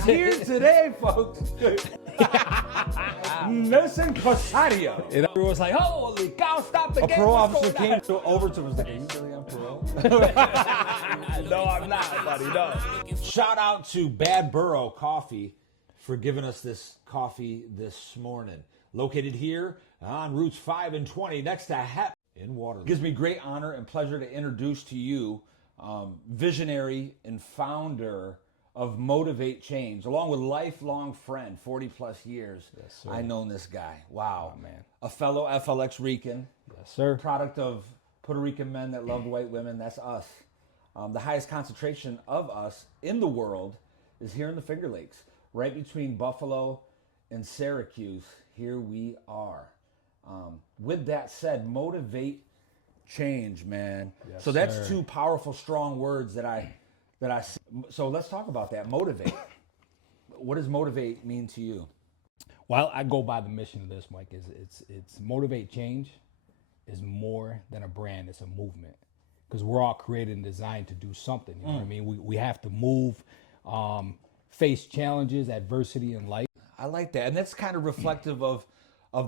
He's here today, folks. Listen, Cosario. And everyone was like, holy cow, stop the A game. parole What's officer going came on? over to him and was like, are you really on parole? No, I'm not, buddy, no. Shout out to Bad Burro Coffee for giving us this coffee this morning. Located here on routes 5 and 20 next to Hep in Waterloo. It gives me great honor and pleasure to introduce to you visionary and founder of Motivate Change, along with lifelong friend, 40 plus years. Yes, sir. I known this guy. Wow. Oh, man. A fellow FLX Rican. Yes, sir. Product of Puerto Rican men that loved white women. That's us. The highest concentration of us in the world is here in the Finger Lakes, right between Buffalo and Syracuse. Here we are. With that said, Motivate Change, man. Yes, so that's sir. two powerful, strong words that I. So let's talk about that. Motivate. What does motivate mean to you? Well, I go by the mission of this, Mike. It's Motivate Change is more than a brand. It's a movement. Because we're all created and designed to do something. You know what I mean? We have to move, face challenges, adversity in life. I like that. And that's kind of reflective of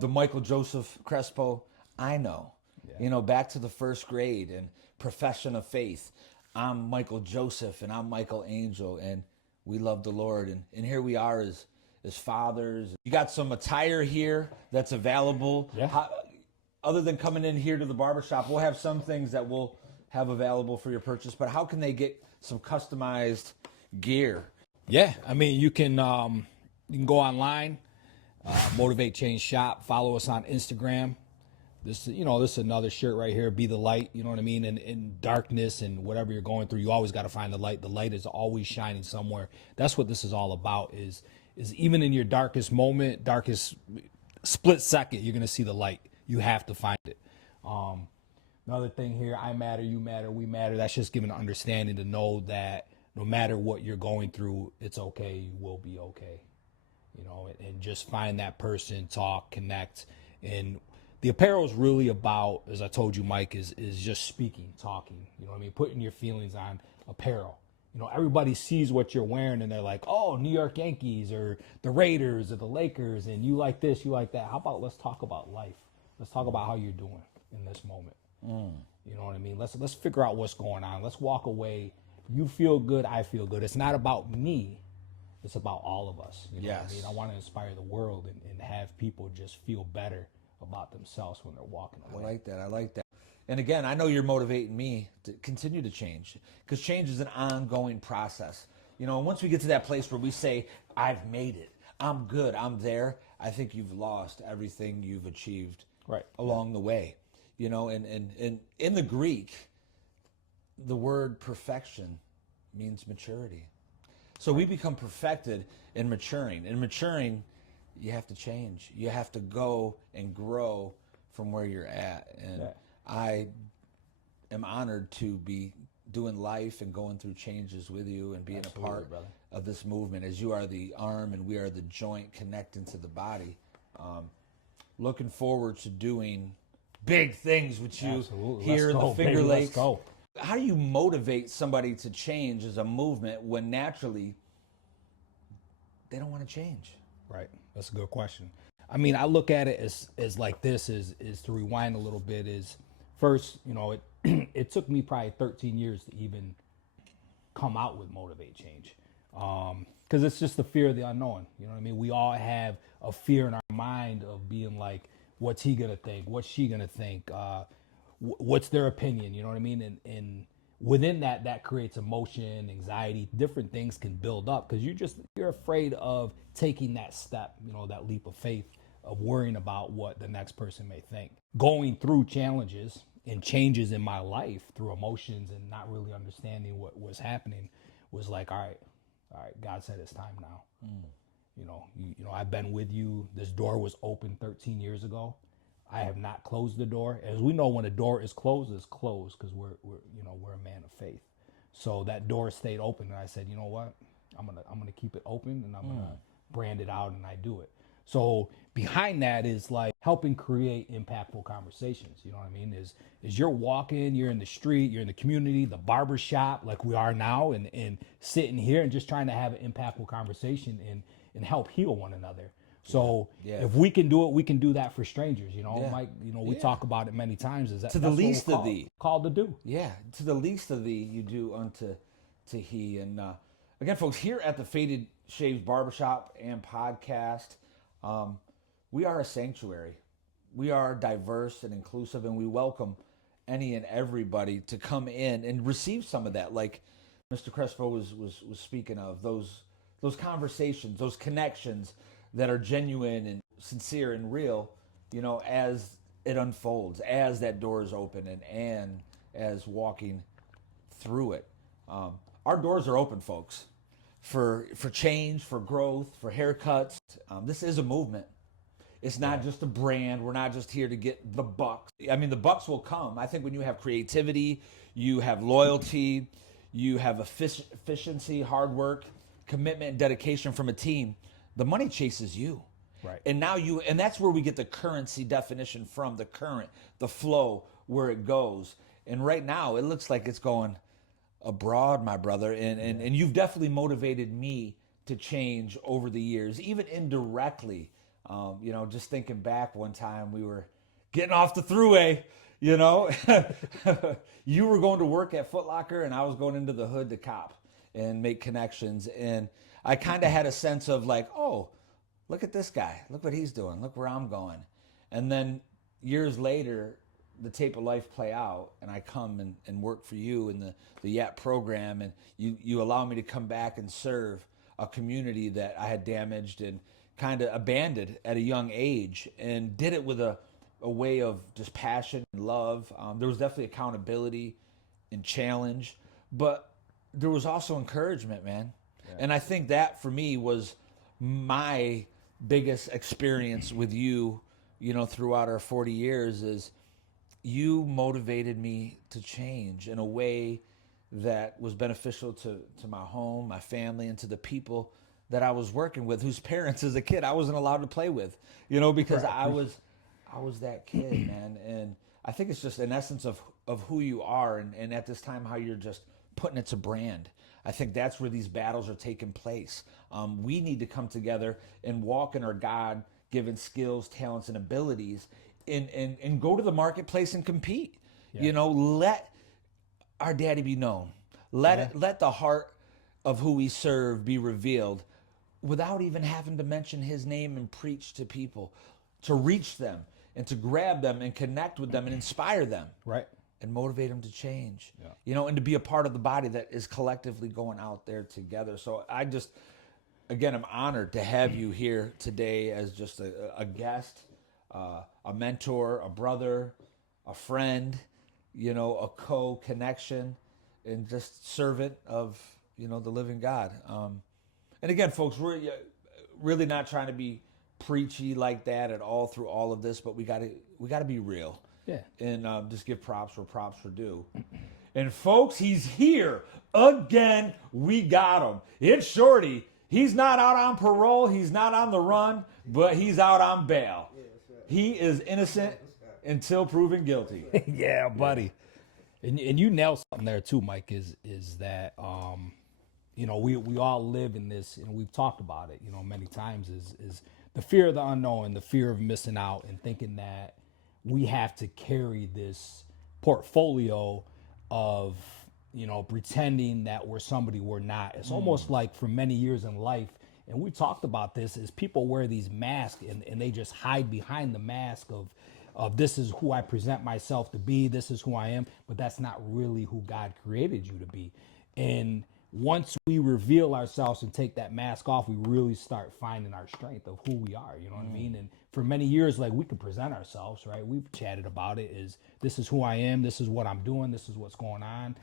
the Michael Joseph Crespo I know. Yeah. You know, back to the first grade and profession of faith. I'm Michael Joseph and I'm Michael Angel and we love the Lord. And here we are as fathers. You got some attire here that's available. Yeah. Other than coming in here to the barbershop, we'll have some things that we'll have available for your purchase, but how can they get some customized gear? Yeah, I mean, you can go online, Motivate Change Shop, follow us on Instagram. This is another shirt right here, Be the Light, you know what I mean? And in darkness and whatever you're going through, you always got to find the light. The light is always shining somewhere. That's what this is all about, is even in your darkest moment, darkest split second, you're going to see the light. You have to find it. Another thing here, I matter, you matter, we matter. That's just giving an understanding to know that no matter what you're going through, it's okay, you will be okay. You know, and just find that person, talk, connect. And the apparel is really about, as I told you, Mike, is just speaking, talking. You know what I mean? Putting your feelings on apparel. You know, everybody sees what you're wearing and they're like, oh, New York Yankees or the Raiders or the Lakers, and you like this, you like that. How about let's talk about life? Let's talk about how you're doing in this moment. You know what I mean? Let's figure out what's going on. Let's walk away. You feel good, I feel good. It's not about me. It's about all of us. You know what I mean? I want to inspire the world and have people just feel better about themselves when they're walking away. I like that. And again, I know you're motivating me to continue to change, because change is an ongoing process. You know, and once we get to that place where we say, I've made it, I'm good, I'm there, I think you've lost everything you've achieved along the way. You know, and in the Greek, the word perfection means maturity. So we become perfected in maturing. In maturing, you have to change. You have to go and grow from where you're at. And I am honored to be doing life and going through changes with you and being a part of this movement, as you are the arm and we are the joint connecting to the body. Looking forward to doing big things with you here in the Finger Lakes. How do you motivate somebody to change as a movement when naturally they don't want to change? Right. That's a good question. I mean, I look at it as like this, is to rewind a little bit, is first, you know, it took me probably 13 years to even come out with Motivate Change. Because it's just the fear of the unknown. You know what I mean? We all have a fear in our mind of being like, what's he gonna think? What's she gonna think? What's their opinion? You know what I mean? And within that creates emotion, anxiety. Different things can build up because you're afraid of taking that step. You know, that leap of faith of worrying about what the next person may think. Going through challenges and changes in my life through emotions and not really understanding what was happening was like, all right, God said it's time now. You know, I've been with you. This door was open 13 years ago. I have not closed the door. As we know, when a door is closed, it's closed because we're a man of faith. So that door stayed open, and I said, you know what? I'm gonna keep it open, and I'm gonna brand it out, and I do it. So behind that is like helping create impactful conversations. You know what I mean? Is you're walking, you're in the street, you're in the community, the barber shop, like we are now, and sitting here and just trying to have an impactful conversation and help heal one another. So Yeah. if we can do it, we can do that for strangers. You know, Yeah. Mike. You know, we talk about it many times. Is that To the that's what we're least of thee. called to do? Yeah, to the least of thee you do unto to he. And again, folks, here at the Faded Shaves Barbershop and Podcast, we are a sanctuary. We are diverse and inclusive, and we welcome any and everybody to come in and receive some of that. Like Mr. Crespo was speaking of, those conversations, those connections that are genuine and sincere and real, you know, as it unfolds, as that door is open and as walking through it. Our doors are open, folks, for change, for growth, for haircuts. This is a movement. It's not just a brand. We're not just here to get the bucks. I mean, the bucks will come. I think when you have creativity, you have loyalty, you have efficiency, hard work, commitment, and dedication from a team, the money chases you. Right. And now and that's where we get the currency definition from, the current, the flow, where it goes. And right now it looks like it's going abroad, my brother. And you've definitely motivated me to change over the years, even indirectly. You know, just thinking back one time we were getting off the thruway, you know, you were going to work at Foot Locker and I was going into the hood to cop and make connections. And I kind of had a sense of like, oh, look at this guy. Look what he's doing. Look where I'm going. And then years later, the tape of life play out and I come and work for you in the YAP program. And you allow me to come back and serve a community that I had damaged and kind of abandoned at a young age, and did it with a way of just passion and love. There was definitely accountability and challenge, but there was also encouragement, man. Yeah. And I think that for me was my biggest experience with you, you know, throughout our 40 years is you motivated me to change in a way that was beneficial to my home, my family, and to the people that I was working with, whose parents as a kid I wasn't allowed to play with, you know, because I was that kid, man. And I think it's just an essence of who you are, and at this time how you're just putting it to brand. I think that's where these battles are taking place. We need to come together and walk in our God-given skills, talents, and abilities, and go to the marketplace and compete. Yeah. You know, let our daddy be known. Let the heart of who we serve be revealed, without even having to mention his name and preach to people, to reach them and to grab them and connect with them and inspire them. Right. And motivate them to change, you know, and to be a part of the body that is collectively going out there together. So I just, again, I'm honored to have you here today as just a guest, a mentor, a brother, a friend, you know, a co-connection, and just servant of, you know, the living God. And again, folks, we're really not trying to be preachy like that at all through all of this, but we gotta be real. Yeah. And just give props where props are due. And folks, he's here again. We got him. It's Shorty. He's not out on parole. He's not on the run, but he's out on bail. He is innocent until proven guilty. Yeah, buddy. And you nailed something there too, Mike, is that you know, we all live in this, and we've talked about it, you know, many times, is the fear of the unknown, the fear of missing out, and thinking that we have to carry this portfolio of, you know, pretending that we're somebody we're not. It's almost like for many years in life, and we talked about this, is people wear these masks and they just hide behind the mask of this is who I present myself to be, this is who I am, but that's not really who God created you to be. And once we reveal ourselves and take that mask off, we really start finding our strength of who we are, you know what I mean? And for many years, like, we could present ourselves, right? We've chatted about it, is this is who I am, this is what I'm doing, this is what's going on,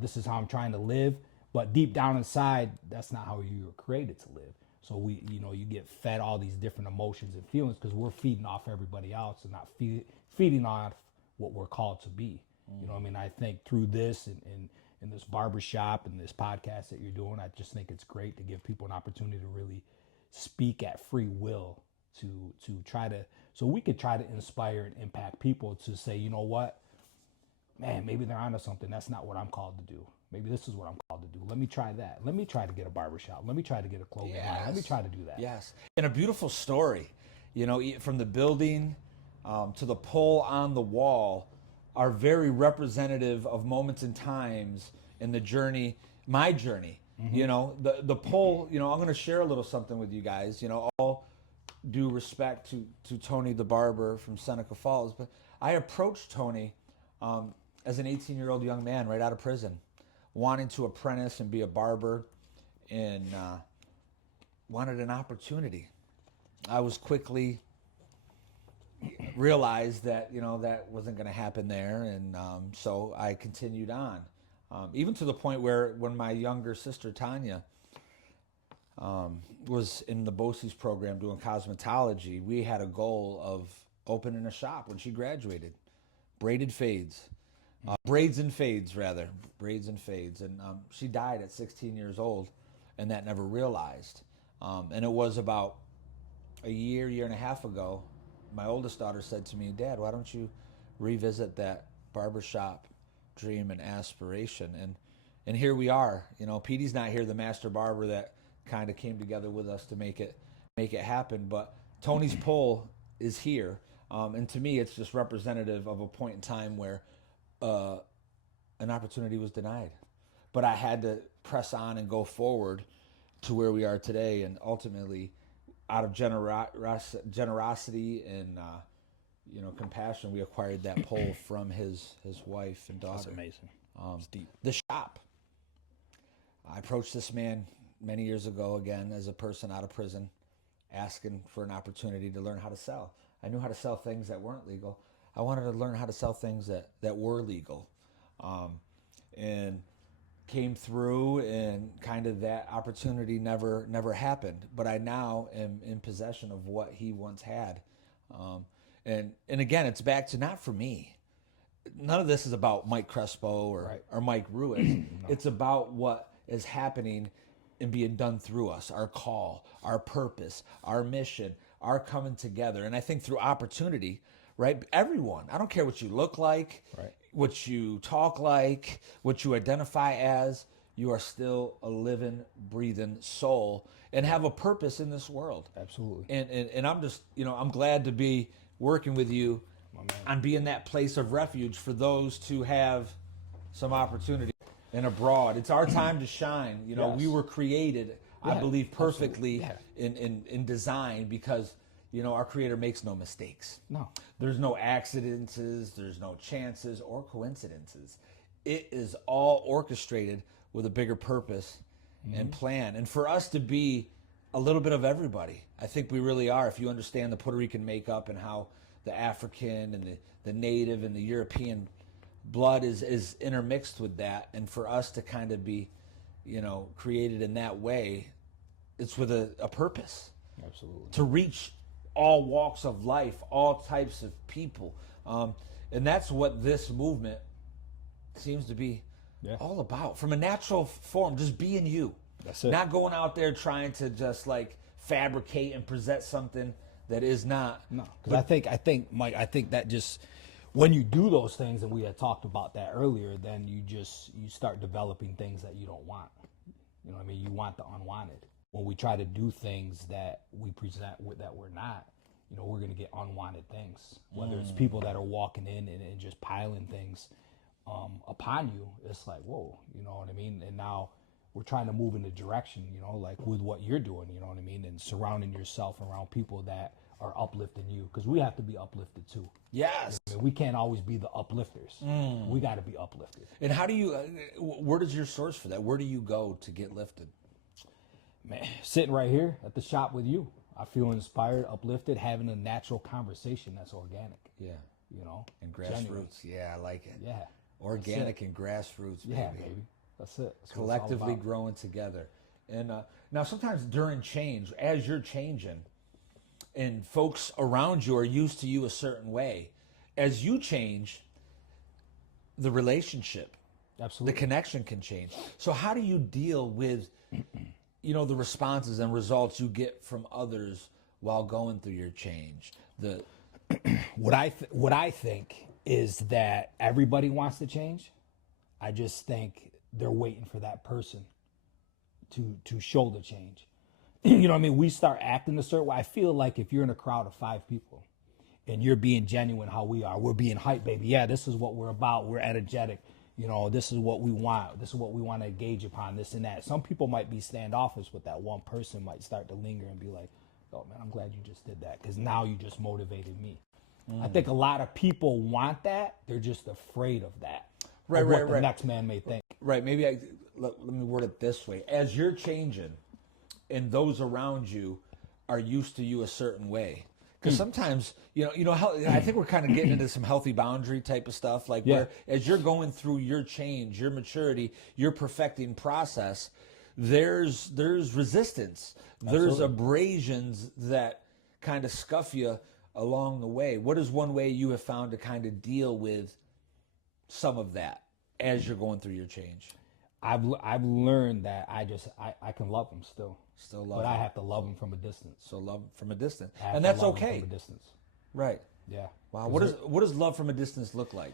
this is how I'm trying to live. But deep down inside, that's not how you were created to live. So you get fed all these different emotions and feelings because we're feeding off everybody else and not feeding off what we're called to be. You know what I mean? I think through this and this barbershop and this podcast that you're doing, I just think it's great to give people an opportunity to really speak at free will to try to, so we could try to inspire and impact people to say, you know what, man, maybe they're onto something. That's not what I'm called to do. Maybe this is what I'm called to do. Let me try that. Let me try to get a barbershop. Let me try to get a clothing line. Let me try to do that. Yes. And a beautiful story, you know, from the building to the pole on the wall are very representative of moments and times in the journey, my journey. You know, the pole, you know, I'm going to share a little something with you guys, you know, all due respect to Tony the barber from Seneca Falls. But I approached Tony as an 18-year-old young man right out of prison, wanting to apprentice and be a barber, and wanted an opportunity. I was quickly realized that, you know, that wasn't going to happen there, and so I continued on, even to the point where when my younger sister Tanya was in the BOCES program doing cosmetology, we had a goal of opening a shop when she graduated. Braided fades. Braids and fades, rather. Braids and fades. And she died at 16 years old, and that never realized. And it was about a year and a half ago, my oldest daughter said to me, Dad, why don't you revisit that barbershop dream and aspiration? And here we are. You know, Petey's not here, the master barber that kind of came together with us to make it happen. But Tony's pole is here. And to me, it's just representative of a point in time where an opportunity was denied. But I had to press on and go forward to where we are today. And ultimately, out of generosity and you know, compassion, we acquired that pole from his wife and daughter. That's amazing. It's deep. The shop. I approached this man many years ago, again, as a person out of prison, asking for an opportunity to learn how to sell. I knew how to sell things that weren't legal. I wanted to learn how to sell things that were legal. And came through, and kind of that opportunity never happened. But I now am in possession of what he once had. And again, it's back to not for me. None of this is about Mike Crespo or Mike Ruiz. No. It's about what is happening and being done through us, our call, our purpose, our mission, our coming together. And I think through opportunity, right? Everyone, I don't care what you look like, what you talk like, what you identify as, you are still a living, breathing soul and have a purpose in this world. Absolutely. And I'm just, you know, I'm glad to be working with you on being that place of refuge for those to have some opportunity and abroad. It's our time to shine. You know, we were created, I believe, perfectly in design, because, you know, our Creator makes no mistakes. No. There's no accidents, there's no chances or coincidences. It is all orchestrated with a bigger purpose and plan. And for us to be a little bit of everybody, I think we really are. If you understand the Puerto Rican makeup and how the African and the Native and the European blood is intermixed with that, and for us to kind of be, you know, created in that way, it's with a purpose. Absolutely. To reach all walks of life, all types of people. And that's what this movement seems to be all about. From a natural form, just being you. That's it. Not going out there trying to just like fabricate and present something that is not. No, because I think, Mike, that just, when you do those things, and we had talked about that earlier, then you start developing things that you don't want. You know what I mean? You want the unwanted. When we try to do things that we present with that we're not, you know, we're going to get unwanted things. Whether it's people that are walking in and just piling things upon you, it's like, whoa, you know what I mean? And now we're trying to move in the direction, you know, like with what you're doing, you know what I mean? And surrounding yourself around people that are uplifting you, because we have to be uplifted too. Yes. I mean, we can't always be the uplifters. We got to be uplifted. And how do you, where does your source for that? Where do you go to get lifted? Man, sitting right here at the shop with you, I feel inspired, uplifted, having a natural conversation that's organic. Yeah. You know? And grassroots. Yeah, I like it. Yeah. Organic and grassroots, baby. Yeah, baby. That's it. That's collectively growing together. And now sometimes during change, as you're changing, and folks around you are used to you a certain way, as you change, the relationship, absolutely, the connection can change. So how do you deal with, you know, the responses and results you get from others while going through your change? What I think is that everybody wants to change. I just think they're waiting for that person to show the change. You know what I mean? We start acting a certain way. I feel like if you're in a crowd of 5 people and you're being genuine how we are, we're being hype, baby. Yeah, this is what we're about. We're energetic. You know, this is what we want. This is what we want to engage upon, this and that. Some people might be standoffish with that. One person might start to linger and be like, oh, man, I'm glad you just did that because now you just motivated me. I think a lot of people want that. They're just afraid of that. Right. The next man may think. Right. Maybe let me word it this way. As you're changing and those around you are used to you a certain way. Because sometimes, I think we're kind of getting into some healthy boundary type of stuff. Like where as you're going through your change, your maturity, your perfecting process, there's resistance. Absolutely. There's abrasions that kind of scuff you along the way. What is one way you have found to kind of deal with some of that as you're going through your change? I've learned that I can love them still. Still love but them. I have to love them from a distance. So love from a distance. I have And to that's love them okay. From a distance. Right. Yeah. Wow. What does love from a distance look like?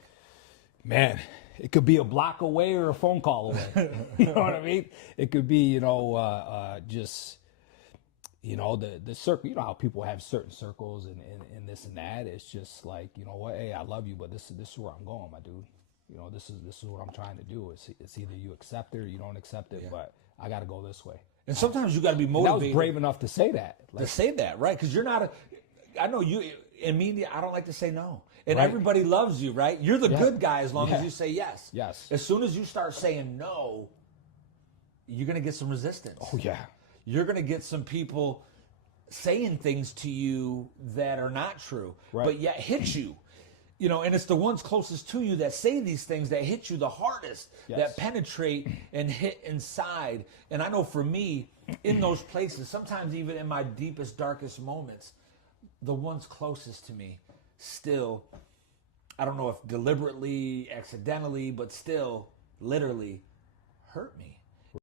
Man, it could be a block away or a phone call away. You know what I mean? It could be, just, the circle. You know how people have certain circles and this and that. It's just like, you know what? Hey, I love you, but this is where I'm going, my dude. This is what I'm trying to do. It's either you accept it or you don't accept it, but I got to go this way. And sometimes you got to be motivated. And I was brave enough to say that. To say that, right? Because you're not I know you, in media, I don't like to say no. And right. Everybody loves you, right? You're the good guy as long as you say yes. Yes. As soon as you start saying no, you're going to get some resistance. Oh, yeah. You're going to get some people saying things to you that are not true, but yet hit you. And it's the ones closest to you that say these things that hit you the hardest, that penetrate and hit inside. And I know for me, in those places, sometimes even in my deepest, darkest moments, the ones closest to me still, I don't know if deliberately, accidentally, but still literally hurt me.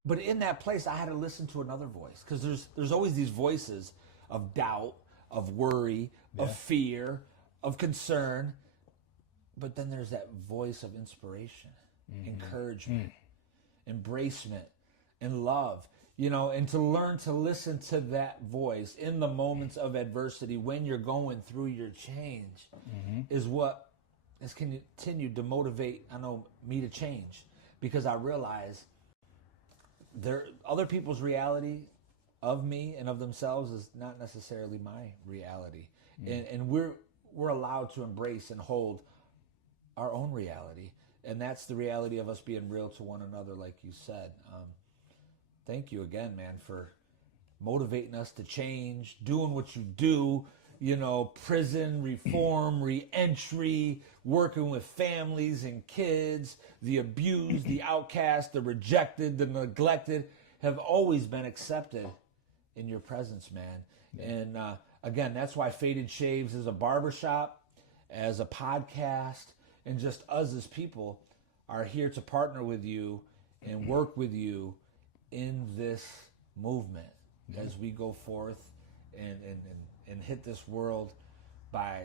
But in that place, I had to listen to another voice because there's always these voices of doubt, of worry, of fear, of concern. But then there's that voice of inspiration, encouragement, embracement, and love, and to learn to listen to that voice in the moments of adversity when you're going through your change is what has continued to motivate, me to change, because I realize other people's reality of me and of themselves is not necessarily my reality. And we're allowed to embrace and hold our own reality, and that's the reality of us being real to one another, like you said. Thank you again, man, for motivating us to change, doing what you do, prison, reform, re-entry, working with families and kids, the abused, the outcast, the rejected, the neglected, have always been accepted in your presence, man. And again, that's why Faded Shaves is a barbershop, as a podcast, and just us as people are here to partner with you and work with you in this movement as we go forth and hit this world by,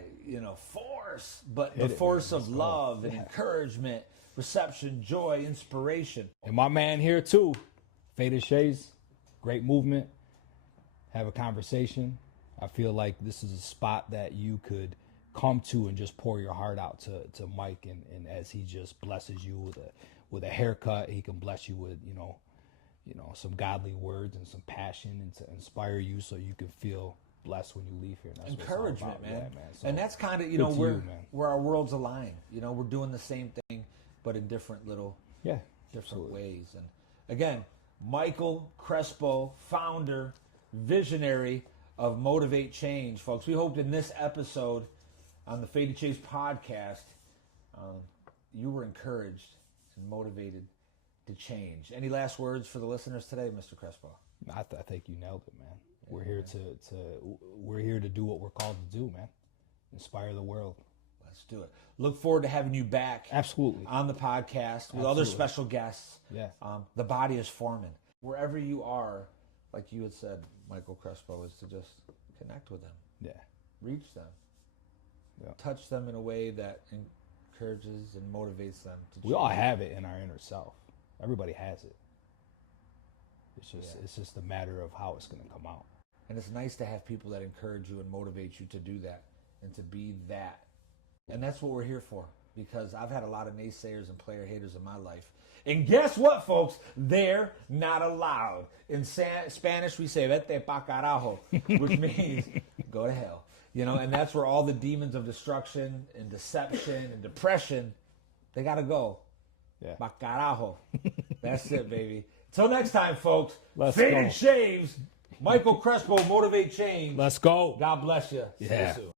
force, but the force of love and encouragement, reception, joy, inspiration. And my man here too, Faded Shades, great movement. Have a conversation. I feel like this is a spot that you could come to and just pour your heart out to Mike, and as he just blesses you with a haircut, he can bless you with some godly words and some passion, and to inspire you so you can feel blessed when you leave here. And that's encouragement, man. Yeah, man. So, and that's kind of where our worlds align. We're doing the same thing, but in different little different ways. And again, Michael Crespo, founder, visionary of Motivate Change, folks. We hope in this episode on the Faded Chase podcast, you were encouraged and motivated to change. Any last words for the listeners today, Mr. Crespo? I think you nailed it, man. We're here to do what we're called to do, man. Inspire the world. Let's do it. Look forward to having you back. Absolutely. On the podcast with other special guests. Yeah. The body is forming. Wherever you are, like you had said, Michael Crespo, is to just connect with them, Yeah. reach them, Yeah. touch them in a way that encourages and motivates them to change. We all have it in our inner self. Everybody has it. It's just a matter of how it's going to come out. And it's nice to have people that encourage you and motivate you to do that and to be that. And that's what we're here for, because I've had a lot of naysayers and player haters in my life. And guess what, folks? They're not allowed. In Spanish, we say, vete pa carajo, which means go to hell. You know, and that's where all the demons of destruction and deception and depression, they got to go. Yeah. Pa carajo. That's it, baby. Till next time, folks. Let's Faded go. Shaves. Michael Crespo, Motivate Change. Let's go. God bless you. See you Yeah. soon.